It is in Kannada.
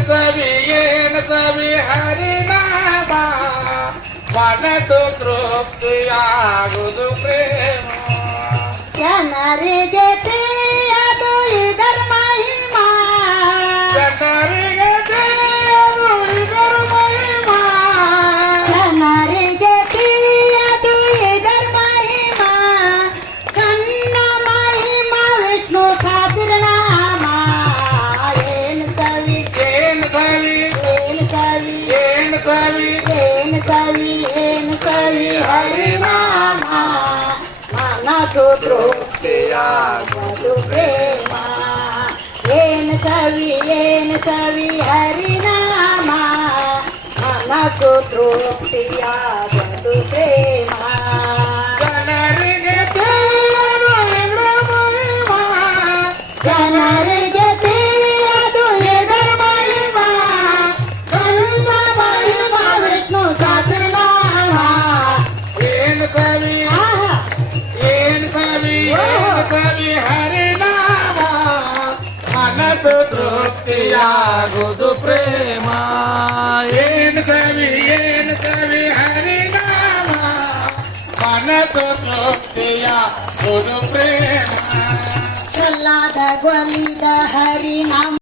ಸವಿ ಹರಿನಾಮ ಮನಸ್ಸು ತೃಪ್ತಿಯಾಗುವುದು ಪ್ರೇಮ ಜನರಿಗೆ ತಿಳಿಯದು ಇದರ ಮಹಿಮಾ ಜನರಿಗೆ ತಿಳಿಯದು ಇದರ ಮಹಿಮಾ ಜನರಿಗೆ ತಿಳಿಯದು ಇದರ ಮಹಿಮಾ ಕನ್ನ ಮಹಿಮಾ ವಿಷ್ಣು ಸಹಸ್ರನಾಮ ಏನು ಸವಿ ಹರಿನಾಮ ಮನಸ್ಸು ತೃಪ್ತಿಯಾಗುವುದು ಪ್ರೇಮ ಏನು ಸವಿ ಹರಿನಾಮ ಮನಸ್ಸು ತೃಪ್ತಿಯಾಗುವುದು ಪ್ರೇಮ ಜನರಿಗೆ ತಿಳಿಯದು ಇದರ ಮಹಿಮಾ ಜನರಿಗೆ ತಿಳಿಯದು ಇದರ ಮಹಿಮಾ ಕನ್ನ ಮಹಿಮಾ ವಿಷ್ಣು ಸಹಸ್ರನಾಮ ಸವಿ ಹರಿನಾಮ ಮನಸ್ಸು ತೃಪ್ತಿಯಾಗುವುದು ಪ್ರೇಮ ಏನು ಸವಿ ಹರಿನಾಮ ಮನಸ್ಸು ತೃಪ್ತಿಯಾಗುವುದು ಪ್ರೇಮ ಚಲ್ಲಾದ ಗೊಲಿದ ಹರಿನಾಮ